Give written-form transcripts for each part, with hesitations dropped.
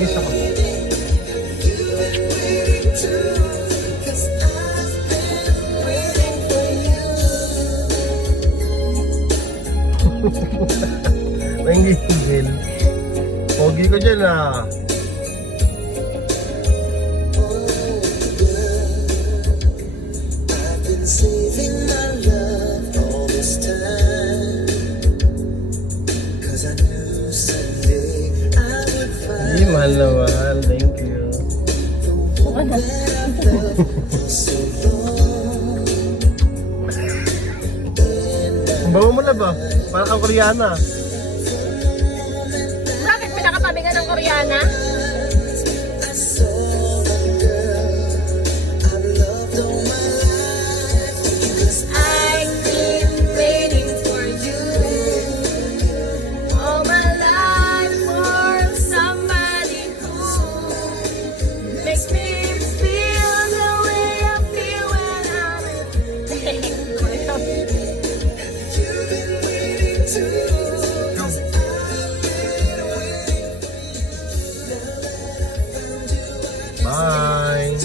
Kiss ako. Nanggigil. Pogi ko dyan ah. Saving my love all this time, 'cause I knew someday I would find Hindi, mahal na mahal. Thank you. the one that I felt for so long. Ang bago mo na ba? Parang kang Koreana. Bakit pinakatabi ka ng Koreana? I saw the girl I've loved all my life, 'cause I've been waiting for you all my life, for somebody who makes me feel the way I feel when I'm you've been waiting too. Bye.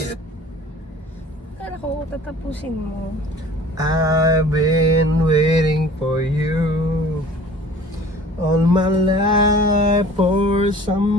Kala ko tatapusin mo. I've been waiting for you all my life for some